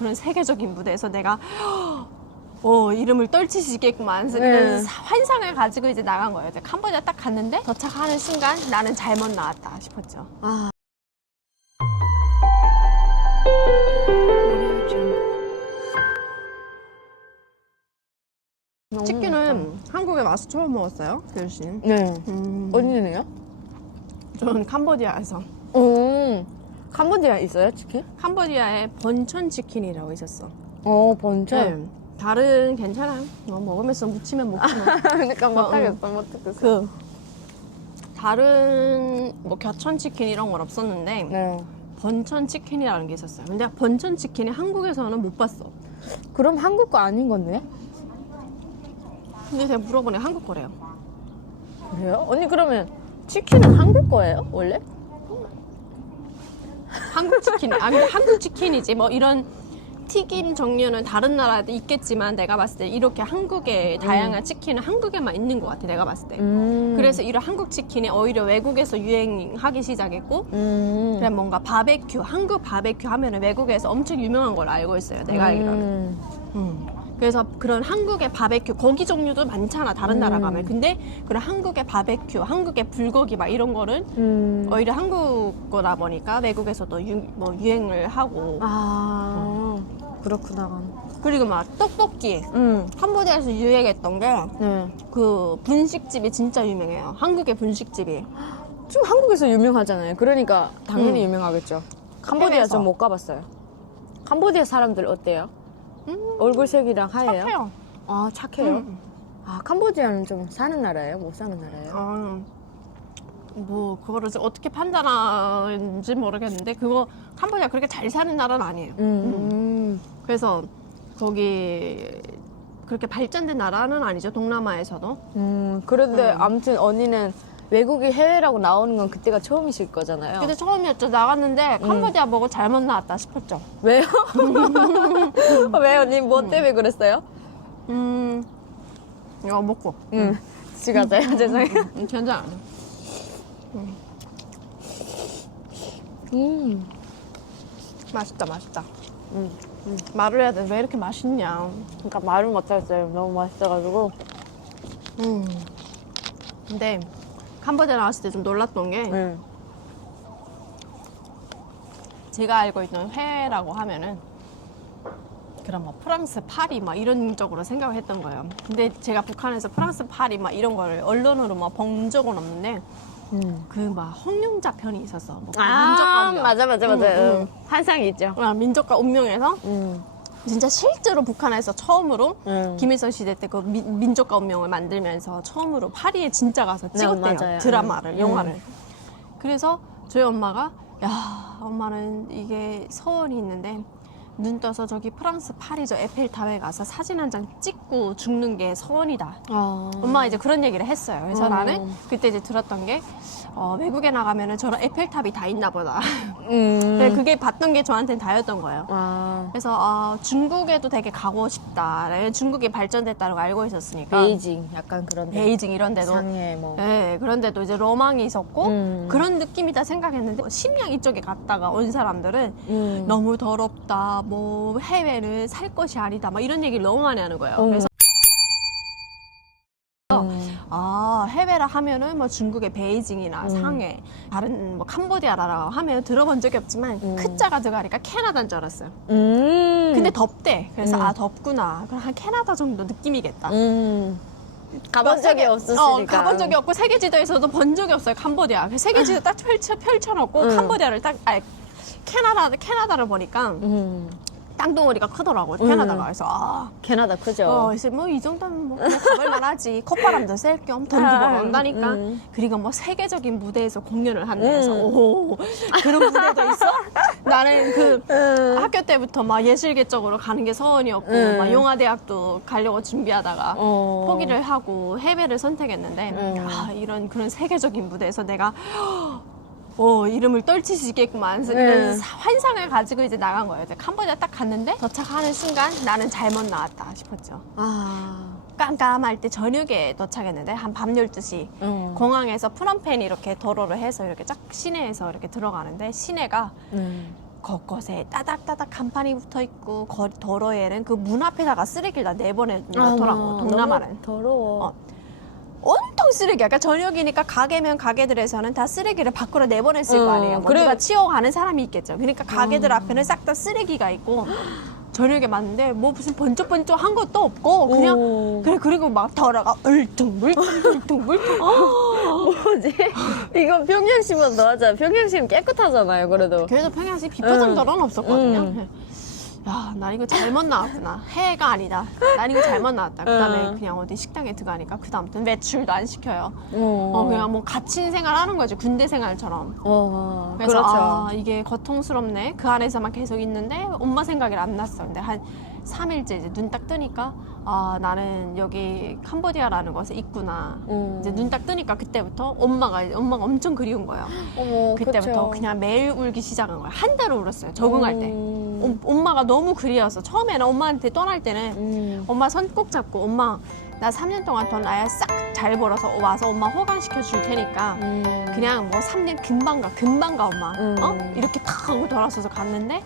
그런 세계적인 무대에서 내가 이름을 떨치시겠구만 이런 환상을 가지고 이제 나간 거예요. 이제 캄보디아 딱 갔는데 도착하는 순간 나는 잘못 나왔다 싶었죠. 치킨은 한국에 와서 처음 먹었어요, 교유 씨는? 네. 어디네요? 저는 캄보디아에서. 캄보디아 있어요, 치킨? 캄보디아에 번천 치킨이라고 있었어. 번천. 네. 다른 괜찮아요. 먹으면서 묻히면 먹지만. 그러니까 못하겠어. 그 다른 뭐 겨천 치킨 이런 건 없었는데 네. 번천 치킨이라는 게 있었어요. 근데 번천 치킨이 한국에서는 못 봤어. 그럼 한국 거 아닌 건데? 근데 제가 물어보니 한국 거래요. 그래요? 언니 그러면 치킨은 한국 거예요, 원래? 한국 치킨, 근데 한국 치킨이지. 뭐 이런 튀김 종류는 다른 나라도 있겠지만 내가 봤을 때 이렇게 한국의 다양한 치킨은 한국에만 있는 것 같아, 내가 봤을 때. 그래서 이런 한국 치킨이 오히려 외국에서 유행하기 시작했고 그래 뭔가 바베큐, 한국 바베큐 하면은 외국에서 엄청 유명한 걸로 알고 있어요, 내가 알기로는. 그래서 그런 한국의 바베큐, 고기 종류도 많잖아, 다른 나라 가면. 근데 그런 한국의 바베큐, 한국의 불고기 막 이런 거는 오히려 한국 거다 보니까 외국에서도 유행을 하고. 그렇구나. 그리고 막 떡볶이. 캄보디아에서 유행했던 게 그 분식집이 진짜 유명해요. 한국의 분식집이. 지금 한국에서 유명하잖아요. 그러니까 당연히 유명하겠죠. 캄보디아 해외에서. 좀 못 가봤어요. 캄보디아 사람들 어때요? 얼굴색이랑 하얘요? 착해요. 착해요? 캄보디아는 좀 사는 나라예요? 못 사는 나라예요? 뭐 그거를 어떻게 판단하는지 모르겠는데 그거 캄보디아 그렇게 잘 사는 나라는 아니에요. 그래서 거기 그렇게 발전된 나라는 아니죠, 동남아에서도. 그런데 아무튼 언니는 외국이 해외라고 나오는 건 그때가 처음이실 거잖아요. 근데 처음이었죠. 나갔는데 캄보디아 보고 잘못 나왔다 싶었죠. 왜요? 왜요? 언니 뭐 때문에 그랬어요? 이거 먹고. 지가세요? 죄송해요. 괜찮아. 맛있다, 맛있다. 말을 해야 돼. 왜 이렇게 맛있냐. 그러니까 말을 못하겠어요. 너무 맛있어가지고. 근데 캄보디아 나왔을 때 좀 놀랐던 게 제가 알고 있는 회라고 하면은 그런 뭐 프랑스 파리 막 이런 쪽으로 생각을 했던 거예요. 근데 제가 북한에서 프랑스 파리 막 이런 거를 언론으로 막 본 적은 없는데 그 막 홍룡작 편이 있었어. 뭐 민족과 운명. 맞아. 환상이 있죠. 민족과 운명에서 진짜 실제로 북한에서 처음으로 김일성 시대 때 그 민족과 운명을 만들면서 처음으로 파리에 진짜 가서 찍었대요. 맞아요. 드라마를, 영화를. 그래서 저희 엄마가 야, 엄마는 이게 소원이 있는데 눈 떠서 저기 프랑스 파리 저 에펠탑에 가서 사진 한 장 찍고 죽는 게 소원이다. 엄마가 이제 그런 얘기를 했어요. 그래서 나는 그때 이제 들었던 게 외국에 나가면은 저런 에펠탑이 다 있나 보다. 근데 그게 봤던 게 저한테는 다였던 거예요. 그래서 중국에도 되게 가고 싶다. 중국이 발전됐다는 걸 알고 있었으니까. 베이징 약간 그런 데. 베이징 이런 데도. 상해 뭐. 네, 그런 데도 이제 로망이 있었고 그런 느낌이다 생각했는데 심양 이쪽에 갔다가 온 사람들은 너무 더럽다. 뭐 해외는 살 것이 아니다. 막 이런 얘기를 너무 많이 하는 거예요. 그래서 해외라 하면은 뭐 중국의 베이징이나 상해, 다른 뭐 캄보디아라고 하면 들어본 적이 없지만 크자가 들어가니까 캐나다인 줄 알았어요. 근데 덥대. 그래서 덥구나. 그럼 한 캐나다 정도 느낌이겠다. 가본 적이 없었으니까. 가본 적이 없고 세계 지도에서도 본 적이 없어요, 캄보디아. 세계 지도 딱 펼쳐놓고 캄보디아를 딱 캐나다를 보니까 땅덩어리가 크더라고요, 캐나다가. 그래서 캐나다 크죠. 그래서 뭐 이 정도면 뭐 그냥 가볼 만하지. 콧바람도 쐴 겸 돈 주고 온다니까. 그리고 뭐 세계적인 무대에서 공연을 한대. 그래서 오, 그런 무대도 있어? 나는 그 학교 때부터 막 예술계 쪽으로 가는 게 소원이었고 막 영화대학도 가려고 준비하다가 포기를 하고 해외를 선택했는데 이런 그런 세계적인 무대에서 내가 이름을 떨치시겠구만 이런 환상을 가지고 이제 나간 거예요. 이제 캄보디아 딱 갔는데 도착하는 순간 나는 잘못 나왔다 싶었죠. 깜깜할 때 저녁에 도착했는데 한 밤 12시 공항에서 프놈펜 이렇게 도로를 해서 이렇게 쫙 시내에서 이렇게 들어가는데 시내가 곳곳에 따닥따닥 간판이 붙어 있고 도로에는 그 문 앞에다가 쓰레기를 다 내보내놓더라고. 동남아는. 너무 더러워. 온통 쓰레기야. 그러니까 저녁이니까 가게면 가게들에서는 다 쓰레기를 밖으로 내보냈을 거 아니에요. 뭐 그래. 누가 치워가는 사람이 있겠죠. 그러니까 가게들 앞에는 싹 다 쓰레기가 있고 저녁에 맞는데 뭐 무슨 번쩍번쩍한 것도 없고 그냥 오. 그래 그리고 막 더러가 울퉁불퉁 뭐지? 이건 평양시만 더 하자. 평양시는 깨끗하잖아요, 그래도. 그래도 평양시 비포정도는 없었거든요. 야, 난 이거 잘못 나왔구나. 해가 아니다. 난 이거 잘못 나왔다. 그다음에 그냥 어디 식당에 들어가니까 그다음부터는 외출도 안 시켜요. 그냥 뭐 갇힌 생활하는 거지. 군대 생활처럼. 그래서 그렇죠. 아, 이게 고통스럽네. 그 안에서만 계속 있는데 엄마 생각이 안 났어. 근데 한 3일째 이제 눈 딱 뜨니까 아, 나는 여기 캄보디아라는 곳에 있구나. 이제 눈 딱 뜨니까 그때부터 엄마가 엄청 그리운 거예요. 어머, 그때부터 그쵸. 그냥 매일 울기 시작한 거야. 한 달을 울었어요. 적응할 때. 엄마가 너무 그리워서 처음에는 엄마한테 떠날 때는 엄마 손 꼭 잡고 엄마 나 3년 동안 돈 아예 싹 잘 벌어서 와서 엄마 호강시켜 줄 테니까 그냥 뭐 3년 금방 가 엄마 이렇게 탁 하고 돌아서서 갔는데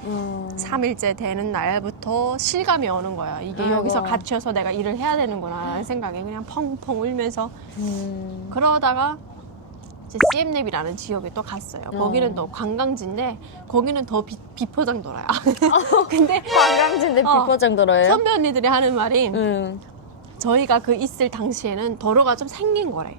3일째 되는 날부터 실감이 오는 거야. 이게 아이고. 여기서 갇혀서 내가 일을 해야 되는구나 라는 생각에 그냥 펑펑 울면서 그러다가 이제 CM랩이라는 지역에 또 갔어요. 거기는 또 관광지인데 거기는 더 비포장도라야. 근데 관광지인데 비포장 들어요? 선배 언니들이 하는 말이 저희가 그 있을 당시에는 도로가 좀 생긴 거래.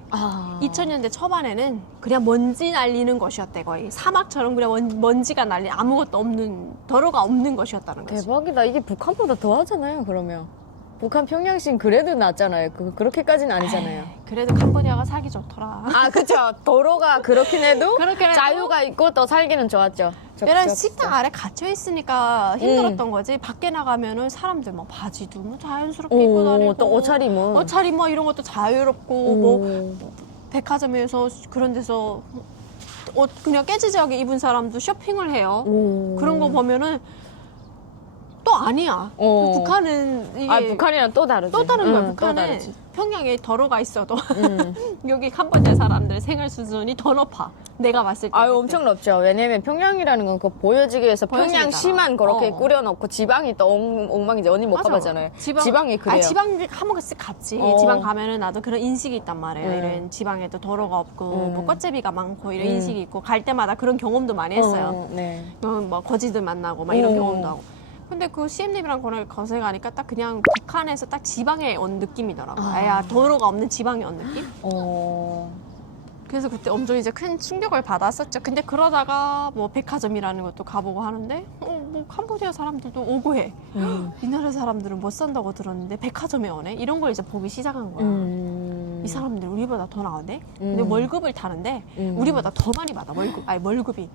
2000년대 초반에는 그냥 먼지 날리는 것이었대. 거의 사막처럼 그냥 먼지가 날리 아무것도 없는 도로가 없는 것이었다는 거지. 대박이다. 이게 북한보다 더 하잖아요, 그러면. 북한 평양시는 그래도 낫잖아요. 그렇게까지는 아니잖아요. 그래도 캄보디아가 살기 좋더라. 아, 그쵸. 도로가 그렇긴 해도 그렇긴 해도 자유가 있고 또 살기는 좋았죠. 이런 식당 아래 갇혀 있으니까 힘들었던 거지. 밖에 나가면은 사람들 막 바지도 뭐 자연스럽게 입고 다니고 또 옷차림은. 옷차림 뭐 이런 것도 자유롭고 뭐 백화점에서 그런 데서 옷 그냥 깨지지하게 입은 사람도 쇼핑을 해요. 그런 거 보면은 또 아니야. 북한은 이게 북한이랑 또 다르지. 또 다른 거야. 또 북한은 다르지. 평양에 도로가 있어도 여기 캄보디아 사람들 생활 수준이 더 높아. 내가 봤을 때. 아유, 엄청 높죠. 왜냐면 평양이라는 건 그 보여지기 위해서 보여지니까. 평양시만 그렇게 꾸려놓고 지방이 또 엉망이지. 언니 못 가봤잖아요. 지방이 그래요. 지방 한 번씩 갔지. 지방 가면은 나도 그런 인식이 있단 말이에요. 이런 지방에도 도로가 없고 뭐 꽃제비가 많고 이런 인식이 있고 갈 때마다 그런 경험도 많이 했어요. 네. 뭐 거지들 만나고 막 이런 경험도 하고. 근데 그 CM랩이랑 곳에 가니까 딱 그냥 북한에서 딱 지방에 온 느낌이더라고. 야, 도로가 없는 지방에 온 느낌? 그래서 그때 엄청 이제 큰 충격을 받았었죠. 근데 그러다가 뭐 백화점이라는 것도 가보고 하는데 뭐 캄보디아 사람들도 오고 해. 이 나라 사람들은 못 산다고 들었는데 백화점에 오네? 이런 걸 이제 보기 시작한 거야. 이 사람들 우리보다 더 나은데? 근데 월급을 타는데 우리보다 더 많이 받아. 월급이.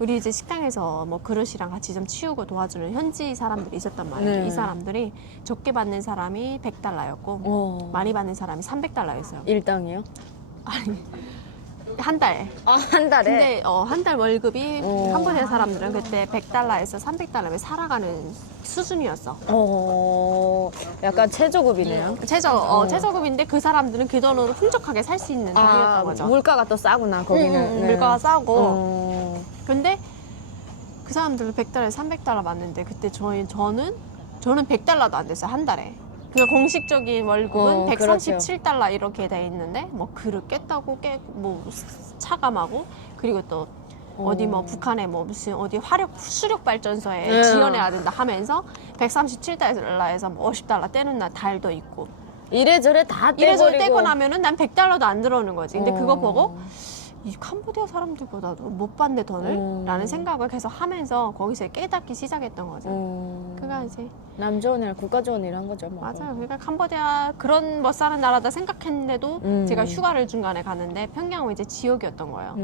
우리 이제 식당에서 뭐 그릇이랑 같이 좀 치우고 도와주는 현지 사람들이 있었단 말이에요. 네. 이 사람들이 적게 받는 사람이 100달러였고 많이 받는 사람이 300달러였어요. 일당이요? 한 달에. 한 달에? 근데 한 달 월급이 캄보디아 사람들은 그때 100달러에서 300달러에 살아가는 수준이었어. 약간 최저급이네요. 최저급인데 그 사람들은 그 돈으로 풍족하게 살 수 있는 돈이었던 거죠. 물가가 또 싸구나, 거기는. 네. 물가가 싸고. 근데 그 사람들은 100달러에 300달러 받는데 그때 저는 100달러도 안 됐어요. 한 달에. 그러니까 공식적인 월급은 137달러 이렇게 돼 있는데 뭐 그릇 깼다고 뭐 차감하고 그리고 또 어디 뭐 북한에 뭐 무슨 어디 수력 발전소에 지원해야 된다 하면서 137달러에서 뭐 50달러 떼는 달도 있고 이래저래 다 떼버리고. 이래저래 떼고 나면은 난 100달러도 안 들어오는 거지. 근데 그거 보고 이 캄보디아 사람들보다도 못 받네 돈을 라는 생각을 계속 하면서 거기서 깨닫기 시작했던 거죠. 그가 이제 남 좋은 일, 국가 좋은 일 한 거죠. 뭐. 맞아요. 그러니까 캄보디아 그런 못 사는 나라다 생각했는데도 제가 휴가를 중간에 갔는데 평양은 이제 지역이었던 거예요.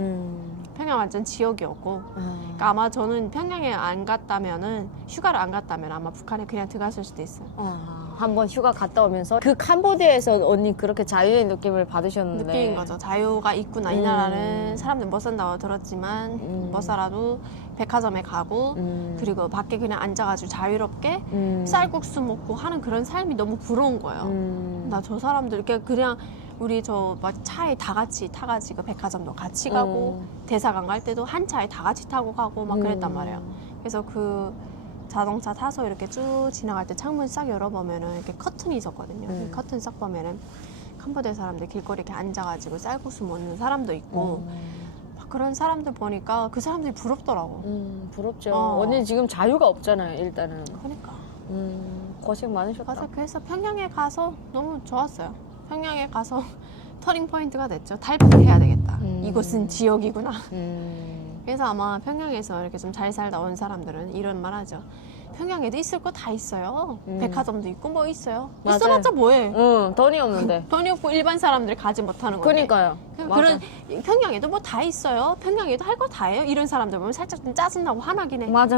평양 완전 지역이었고 그러니까 아마 저는 평양에 안 갔다면은 휴가를 안 갔다면 아마 북한에 그냥 들어갔을 수도 있어요. 한번 휴가 갔다 오면서 그 캄보디아에서 언니 그렇게 자유의 느낌을 받으셨는데 느낀 거죠. 자유가 있구나. 이 나라는 사람들 못 산다고 들었지만 못 살아도 백화점에 가고 그리고 밖에 그냥 앉아가지고 자유롭게 쌀국수 먹고 하는 그런 삶이 너무 부러운 거예요. 나 저 사람들 이렇게 그냥 우리 저 막 차에 다 같이 타가지고 백화점도 같이 가고 대사관 갈 때도 한 차에 다 같이 타고 가고 막 그랬단 말이에요. 그래서 그 자동차 타서 이렇게 쭉 지나갈 때 창문 싹 열어보면은 이렇게 커튼이 있었거든요. 이 커튼 싹 보면은 캄보디아 사람들 길거리 이렇게 앉아가지고 쌀국수 먹는 사람도 있고 막 그런 사람들 보니까 그 사람들이 부럽더라고. 부럽죠. 어. 언니 지금 자유가 없잖아요, 일단은. 그러니까. 고생 많으셨다. 맞아. 그래서 평양에 가서 너무 좋았어요. 평양에 가서 터닝 포인트가 됐죠. 탈북해야 되겠다. 이곳은 지역이구나. 그래서 아마 평양에서 이렇게 좀 잘 살다 온 사람들은 이런 말 하죠. 평양에도 있을 거 다 있어요. 백화점도 있고 뭐 있어요. 맞아요. 있어봤자 뭐해. 돈이 없는데. 돈이 없고 일반 사람들이 가지 못하는 건데. 그러니까요. 그런 평양에도 뭐 다 있어요. 평양에도 할 거 다 해요. 이런 사람들 보면 살짝 좀 짜증나고 화나긴 해. 맞아.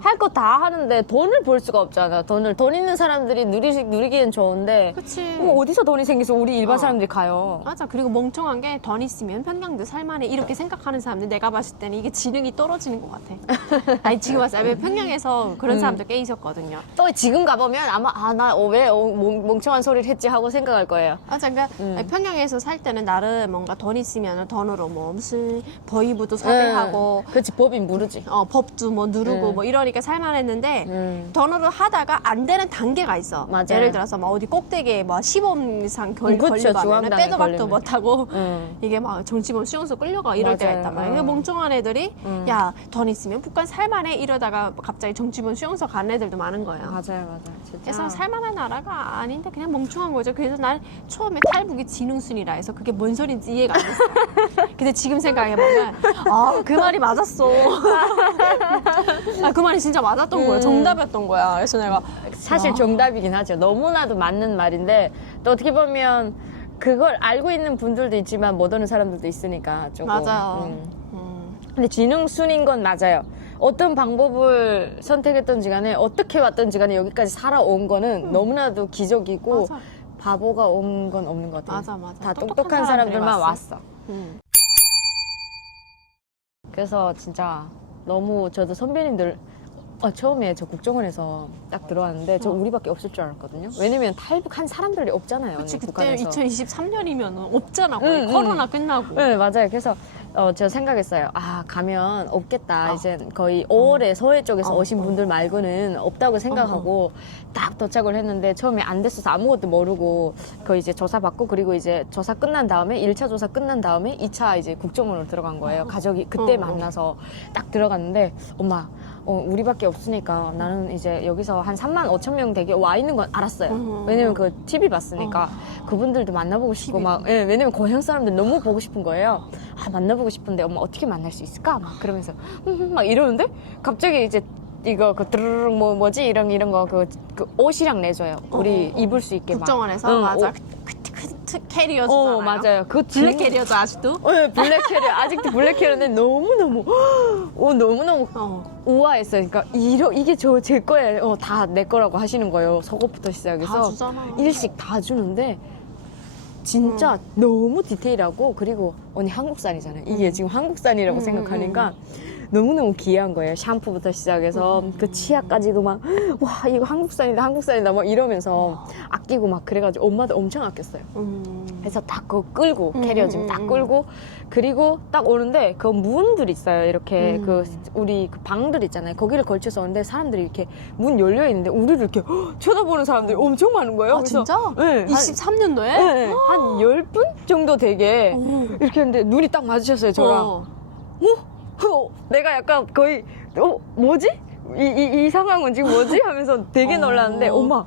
할 거 다 하는데 돈을 벌 수가 없잖아. 돈 있는 사람들이 누리기엔 좋은데. 그치. 그럼 어디서 돈이 생겨서 우리 일반 사람들이 가요. 맞아. 그리고 멍청한 게 돈 있으면 평양도 살만해. 이렇게 생각하는 사람들 내가 봤을 때는 이게 지능이 떨어지는 것 같아. 아니 지금 봤어요. 왜 평양에서 그런 사람들 꽤 있었거든요. 또 지금 가보면 아마 나 왜 멍청한 소리를 했지 하고 생각할 거예요. 맞아. 그러니까 평양에서 살 때는 나름 뭔가 돈 있으면 돈으로 뭐 무슨 버이부도 섭외하고 그렇지, 법인 모르지. 법도 뭐 누르고 뭐 이러니까 살만했는데 돈으로 하다가 안 되는 단계가 있어. 맞아요. 예를 들어서 뭐 어디 꼭대기에 뭐 시범 이상 그쵸, 걸리고 하면 중앙당에 빼도 박도 걸리면. 못하고 이게 막 정치범 수용소 끌려가 이럴 때가 맞아요. 있단 말이야. 그러니까 멍청한 애들이 야 돈 있으면 북한 살만해 이러다가 갑자기 정치범 수용소 가는 애들도 많은 거예요. 맞아요. 진짜. 그래서 살만한 나라가 아닌데 그냥 멍청한 거죠. 그래서 난 처음에 탈북이 지능순이라 해서 그게 뭔 소리인지 이해가 안 됐어요. 근데 지금 생각해보면 그 말이 맞았어. 그 말이 진짜 맞았던 거야. 정답이었던 거야. 그래서 내가 사실 정답이긴 하죠. 너무나도 맞는 말인데 또 어떻게 보면 그걸 알고 있는 분들도 있지만 못 오는 사람들도 있으니까 조금. 맞아요. 근데 지능순인 건 맞아요. 어떤 방법을 선택했던지 간에 어떻게 왔던지 간에 여기까지 살아온 거는 너무나도 기적이고 맞아. 바보가 온 건 없는 것 같아요. 맞아. 다 똑똑한 똑똑한 사람들이 사람들만 왔어. 왔어. 그래서 진짜 너무 저도 선배님들 처음에 저 국정원에서 딱 들어왔는데 저 우리밖에 없을 줄 알았거든요. 왜냐면 탈북한 사람들이 없잖아요. 그치, 언니, 그때 북한에서. 2023년이면 없잖아. 거의 코로나 끝나고. 네, 맞아요. 그래서 저 생각했어요. 가면 없겠다. 이제 거의 5월에 서해 쪽에서 오신 분들 말고는 없다고 생각하고 딱 도착을 했는데 처음에 안 됐어서 아무것도 모르고 거의 이제 조사 받고 그리고 이제 조사 끝난 다음에 1차 조사 끝난 다음에 2차 이제 국정원으로 들어간 거예요. 가족이 그때 만나서 딱 들어갔는데 엄마 우리밖에 없으니까 나는 이제 여기서 한 3만 5천 명 되게 와 있는 건 알았어요. 왜냐면 그 TV 봤으니까 그분들도 만나보고 싶고 막 왜냐면 고향 사람들 너무 보고 싶은 거예요. 만나보고 싶은데 엄마 어떻게 만날 수 있을까? 막 그러면서 막 이러는데 갑자기 이제 이거 그 드르륵 뭐지 이런 거 그 옷이랑 내줘요. 우리 입을 수 있게 국정원에서 맞아. 캐리어 주잖아요. 맞아요. 그 블랙 캐리어죠 아직도? 네, 블랙 캐리어 아직도 블랙 캐리어인데 너무너무 너무너무 우아했어요. 그러니까 이게 제 거예요. 다 내 거라고 하시는 거예요. 속옷부터 시작해서 다 주잖아. 일식 다 주는데 진짜 너무 디테일하고 그리고 언니 한국산이잖아요. 이게 지금 한국산이라고 생각하니까 너무너무 귀한 거예요. 샴푸부터 시작해서 그 치약까지도 막 와 이거 한국산이다 막 이러면서 아끼고 막 그래가지고 엄마도 엄청 아꼈어요. 그래서 딱 그거 끌고 캐리어 지금 딱 끌고 그리고 딱 오는데 그 문들 있어요. 이렇게 그 우리 그 방들 있잖아요. 거기를 걸쳐서 오는데 사람들이 이렇게 문 열려 있는데 우리를 이렇게 쳐다보는 사람들이 엄청 많은 거예요. 그래서 진짜? 네, 23년도에? 네, 한 10분 정도 되게 이렇게 했는데 눈이 딱 마주쳤어요, 저랑. 내가 약간 거의, 뭐지? 이 상황은 지금 뭐지? 하면서 되게 놀랐는데, 엄마,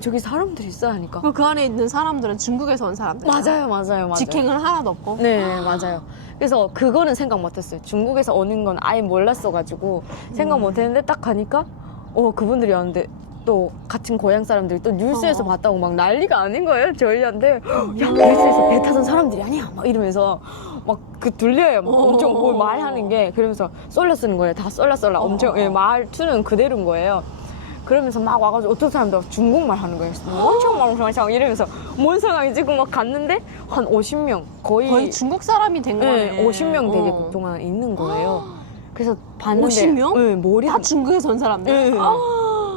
저기 사람들 있어 하니까. 그 안에 있는 사람들은 중국에서 온 사람들. 맞아요. 직행은 하나도 없고. 네, 맞아요. 그래서 그거는 생각 못 했어요. 중국에서 오는 건 아예 몰랐어가지고, 생각 못 했는데 딱 가니까, 그분들이 왔는데, 또 같은 고향 사람들이 또 뉴스에서 봤다고 막 난리가 아닌 거예요 저희한테. 야 뉴스에서 배 타던 사람들이 아니야 막 이러면서 막 그 들려요 막 엄청 뭐 말하는 게. 그러면서 쏠라 쓰는 거예요. 다 쏠라 엄청 말투는 그대로인 거예요. 그러면서 막 와가지고 어떤 사람도 중국말 하는 거예요. 엄청 막 이러면서 뭔 상황이지? 막 갔는데 한 50명 거의 중국 사람이 된 거네. 50명 되게 국정원에 있는 거예요. 그래서 봤는데 50명? 네, 다 중국에서 온 사람들?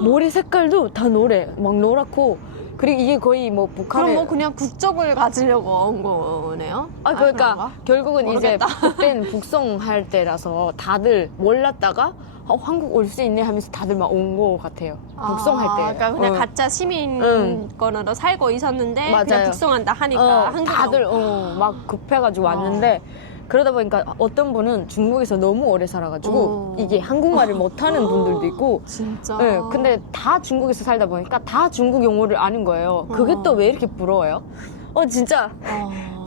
머리 색깔도 다 노래 막 노랗고 그리고 이게 거의 뭐 그럼 북한에 뭐 그냥 국적을 가지려고 온 거네요? 그러니까 그런가? 결국은 모르겠다. 이제 그때는 북송할 때라서 다들 몰랐다가 한국 올 수 있네 하면서 다들 막 온 거 같아요. 북송할 때. 그러니까 그냥 어. 가짜 시민권으로 살고 있었는데 그냥 맞아요. 북송한다 하니까 한국에 다들 막 급해가지고 왔는데 그러다 보니까 어떤 분은 중국에서 너무 오래 살아가지고 이게 한국말을 못하는 분들도 있고 진짜. 네, 근데 다 중국에서 살다 보니까 다 중국 용어를 아는 거예요. 그게 또 왜 이렇게 부러워요? 진짜.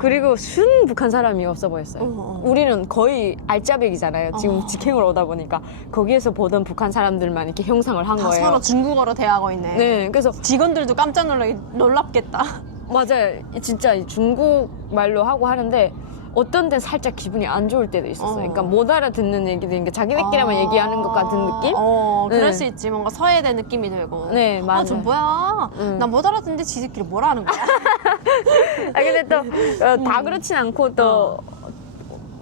그리고 순 북한 사람이 없어 보였어요. 우리는 거의 알짜배기잖아요. 지금 직행을 오다 보니까 거기에서 보던 북한 사람들만 이렇게 형상을 한 다 거예요. 서로 중국어로 대하고 있네. 네, 그래서 직원들도 깜짝 놀랍겠다. 맞아요. 진짜 중국 말로 하고 하는데 어떤 데는 살짝 기분이 안 좋을 때도 있었어요. 그러니까 못 알아듣는 얘기도 그러니까 자기네끼리만 얘기하는 것 같은 느낌? 그럴 네. 수 있지. 뭔가 서해된 느낌이 들고. 네, 맞아요. 저 뭐야? 나 못 알아듣는데 지들끼리 뭐라 하는 거야? 근데 또 다 그렇진 않고 또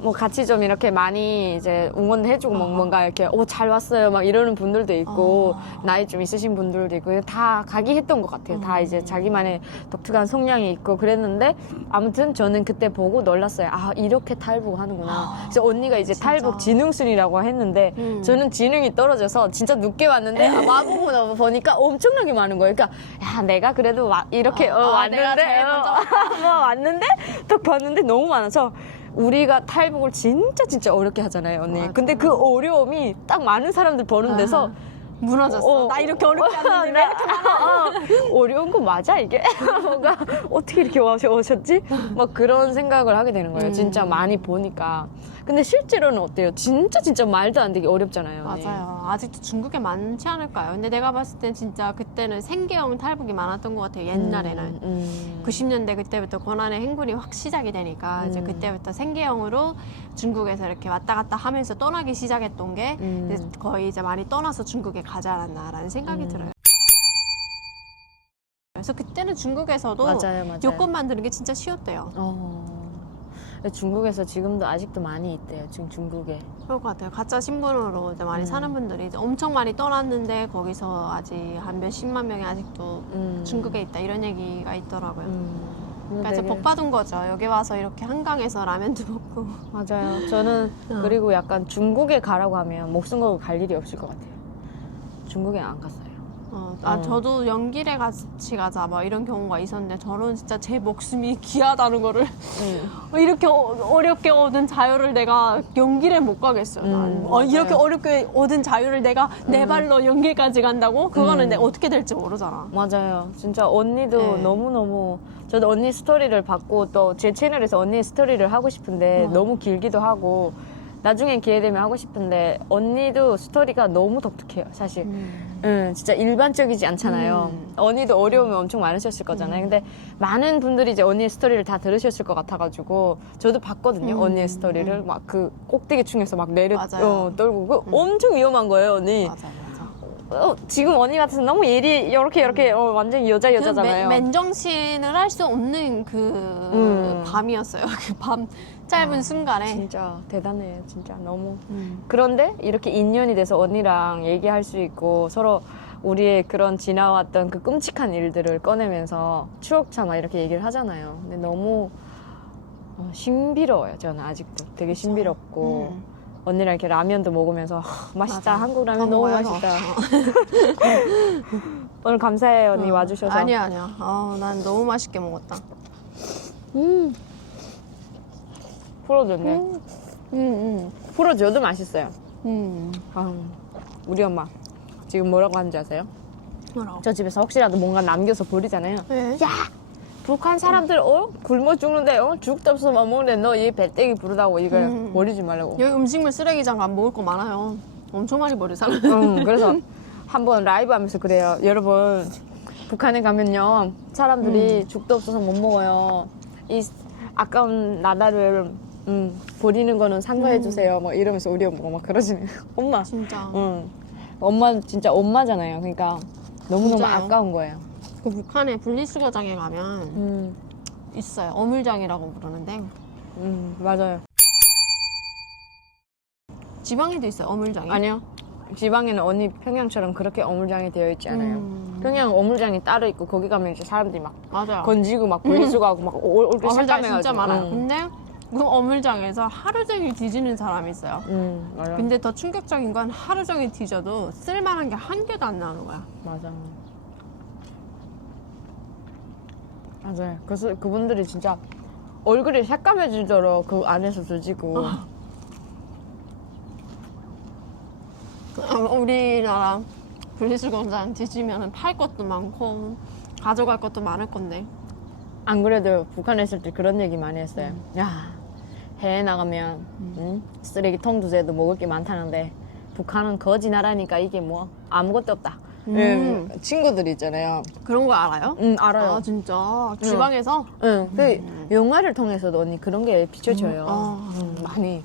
뭐 같이 좀 이렇게 많이 이제 응원해주고 뭔가 이렇게 잘 왔어요 막 이러는 분들도 있고 나이 좀 있으신 분들도 있고 다 가기 했던 것 같아요. 다 이제 자기만의 독특한 성향이 있고 그랬는데 아무튼 저는 그때 보고 놀랐어요. 이렇게 탈북 하는구나. 그래서 언니가 이제 진짜. 탈북 지능순이라고 했는데 저는 지능이 떨어져서 진짜 늦게 왔는데 와보고 보니까 엄청나게 많은 거예요. 그러니까 내가 그래도 이렇게 내가 왔는데 제일 먼저 왔는데 딱 봤는데 너무 많아서 우리가 탈북을 진짜 어렵게 하잖아요, 언니. 맞아. 근데 그 어려움이 딱 많은 사람들 보는 데서 무너졌어. 나 이렇게 어렵게 하는데 왜 이렇게 많아? 어려운 거 맞아 이게? 뭔가 어떻게 이렇게 오셨지? 막 그런 생각을 하게 되는 거예요. 진짜 많이 보니까. 근데 실제로는 어때요? 진짜 말도 안 되게 어렵잖아요. 언니. 맞아요. 아직도 중국에 많지 않을까요? 근데 내가 봤을 땐 진짜 그때는 생계형 탈북이 많았던 것 같아요. 옛날에는. 90년대 그때부터 고난의 행군이 확 시작이 되니까 이제 그때부터 생계형으로 중국에서 이렇게 왔다 갔다 하면서 떠나기 시작했던 게 이제 거의 이제 많이 떠나서 중국에 가지 않았나라는 생각이 들어요. 그래서 그때는 중국에서도 맞아요. 여권 만드는 게 진짜 쉬웠대요. 중국에서 지금도 아직도 많이 있대요. 지금 중국에. 그럴 것 같아요. 가짜 신분으로 이제 많이 사는 분들이 이제 엄청 많이 떠났는데 거기서 아직 한 몇십만 명이 아직도 중국에 있다 이런 얘기가 있더라고요. 그러니까 이제 복 받은 거죠. 여기 와서 이렇게 한강에서 라면도 먹고. 맞아요. 저는 그리고 약간 중국에 가라고 하면 목숨 걸고 갈 일이 없을 것 같아요. 중국에 안 갔어요. 저도 연길에 같이 가자 막 이런 경우가 있었는데 저는 진짜 제 목숨이 귀하다는 거를 이렇게 어렵게 얻은 자유를 내가 연길에 못 가겠어요. 난. 맞아요. 이렇게 어렵게 얻은 자유를 내가 내 발로 연길까지 간다고? 그거는 내가 어떻게 될지 모르잖아. 맞아요. 진짜 언니도 네. 너무너무 저도 언니 스토리를 받고 또 제 채널에서 언니의 스토리를 하고 싶은데 너무 길기도 하고 나중에 기회 되면 하고 싶은데 언니도 스토리가 너무 독특해요, 사실. 진짜 일반적이지 않잖아요. 언니도 어려움이 엄청 많으셨을 거잖아요. 근데 많은 분들이 이제 언니의 스토리를 다 들으셨을 것 같아가지고 저도 봤거든요, 언니의 스토리를. 막 그 꼭대기 충에서 막 맞아요. 떨고 그 엄청 위험한 거예요, 언니. 맞아. 지금 언니 같아서 너무 예리 이렇게 완전 여자잖아요. 맨정신을 할 수 없는 그 밤이었어요. 그 밤 짧은 순간에. 진짜 대단해요, 진짜 너무. 그런데 이렇게 인연이 돼서 언니랑 얘기할 수 있고 서로 우리의 그런 지나왔던 그 끔찍한 일들을 꺼내면서 추억 삼아 이렇게 얘기를 하잖아요. 근데 너무 신비로워요, 저는 아직도. 되게 신비롭고. 언니랑 이렇게 라면도 먹으면서 맛있다. 맞아. 한국 라면 너무 먹어야죠. 맛있다. 오늘 감사해요, 언니 와주셔서. 아니야. 난 너무 맛있게 먹었다. 풀어줬네. 풀어줘도 맛있어요. 우리 엄마 지금 뭐라고 하는지 아세요? 뭐라고? 저 집에서 혹시라도 뭔가 남겨서 버리잖아요. 네. 야! 북한 사람들 굶어 죽는데 죽도 없어서 못 먹는데 너 얘 배때기 부르다고 이걸 버리지 말라고. 여기 음식물 쓰레기장 가면 먹을 거 많아요. 엄청 많이 버려 사람. 그래서 한번 라이브 하면서 그래요. 여러분 북한에 가면요 사람들이 죽도 없어서 못 먹어요. 이 아까운 나라를 버리는 거는 상가해 주세요. 막 이러면서 우리 엄마가 막 그러시네요. 엄마. 진짜. 엄마 진짜 엄마잖아요. 그러니까 너무너무 진짜요. 아까운 거예요. 그 북한에 분리수거장에 가면 있어요. 어물장이라고 부르는데 맞아요. 지방에도 있어요. 어물장이. 아니요. 지방에는 언니 평양처럼 그렇게 어물장이 되어 있지 않아요. 평양 어물장이 따로 있고 거기 가면 이제 사람들이 막 맞아요. 건지고 막 분리수거하고 막 얼굴 어물장 깜깜해가지고. 진짜 많아요. 근데 그 어물장에서 하루 종일 뒤지는 사람이 있어요. 맞아. 근데 더 충격적인 건 하루 종일 뒤져도 쓸만한 게 한 개도 안 나오는 거야. 맞아. 맞아요. 그래서 그분들이 진짜 얼굴이 새까매지도록 그 안에서 조지고. 우리나라 분리수거장 뒤지면 팔 것도 많고 가져갈 것도 많을 건데. 안 그래도 북한에 있을 때 그런 얘기 많이 했어요. 야, 해외 나가면 쓰레기통 두세도 먹을 게 많다는데 북한은 거지 나라니까 이게 뭐 아무것도 없다. 친구들 있잖아요. 그런 거 알아요? 알아요. 아 진짜 지방에서? 그 영화를 통해서도 언니 그런 게 비춰져요. 많이.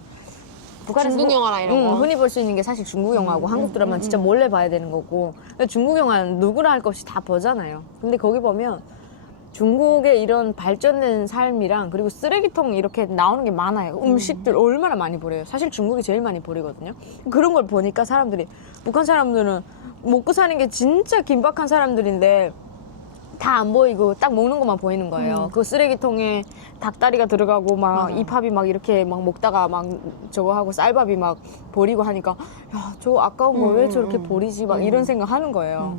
북한에서 중국 영화나 이런 거. 흔히 볼 수 있는 게 사실 중국 영화고 한국 드라마는 진짜 몰래 봐야 되는 거고. 근데 중국 영화는 누구나 할 것 없이 다 보잖아요. 근데 거기 보면 중국의 이런 발전된 삶이랑 그리고 쓰레기통 이렇게 나오는 게 많아요. 음식들 얼마나 많이 버려요. 사실 중국이 제일 많이 버리거든요. 그런 걸 보니까 사람들이 북한 사람들은 먹고 사는 게 진짜 긴박한 사람들인데 다 안 보이고 딱 먹는 것만 보이는 거예요. 그 쓰레기통에 닭다리가 들어가고 막 이팝이 막 이렇게 막 먹다가 막 저거 하고 쌀밥이 막 버리고 하니까 야, 저거 아까운 거 왜 저렇게 버리지? 막 이런 생각 하는 거예요.